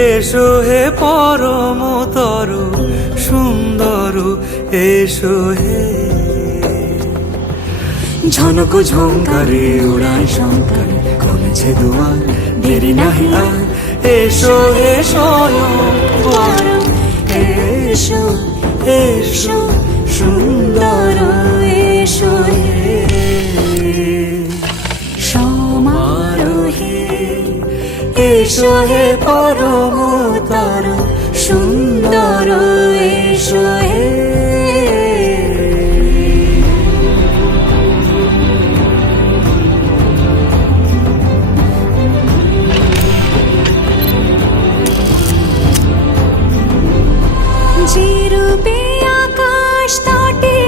এসো হে পরমতর সুন্দর, এসো হে। ঝনক ঝঙ্কারে উড়ায় শঙ্কারে কমেছে দুয়ার, দেরি নাহি আর। এসো হে স্বয়ং বর, এসো এসো সুন্দর, এসো হে সমারোহে। এসো হে পরমতর সুন্দর, এসো হে। যে রূপে আকাশ তটে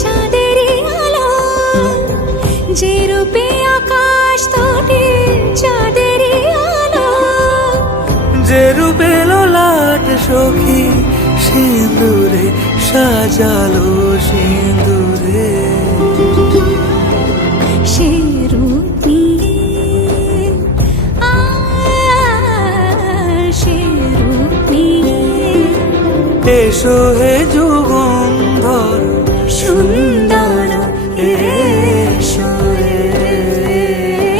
চাঁদেরই আলো, যে রূপে আকাশ তটে চাঁদেরই আলো, যে রূপে ললাট সখী সিঁদুরে সাজালো সিঁদুরে। সে রূপ নিয়ে সে রূপ নিয়ে এসো হে যুগন্ধর সুন্দর, এসো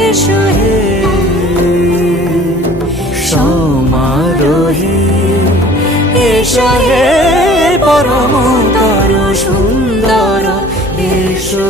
এসো হে সমারোহে। এসো হে পরমতর সুন্দর, এসো।